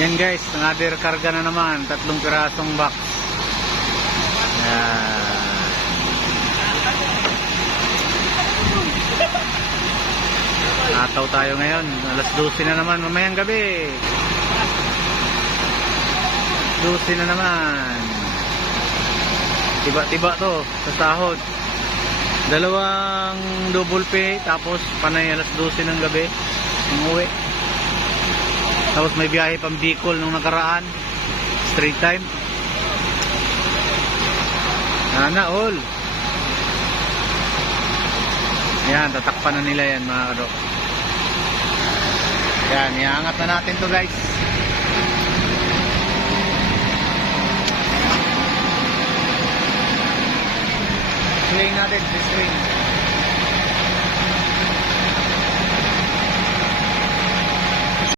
Yan guys, another karga na naman, 3 pirasong box. Nataw tayo ngayon, alas 12 na naman mamayang gabi. 12 na naman. Tiba-tiba to sa sahod. 2 double pay, tapos panay alas 12 ng gabi umuwi. Tapos may biyahe pang Bicol nung nakaraan, straight time. Sana all. Yan, tatakpan na nila yan mga kado. Yan, iangat na natin to guys. Swing natin, swing.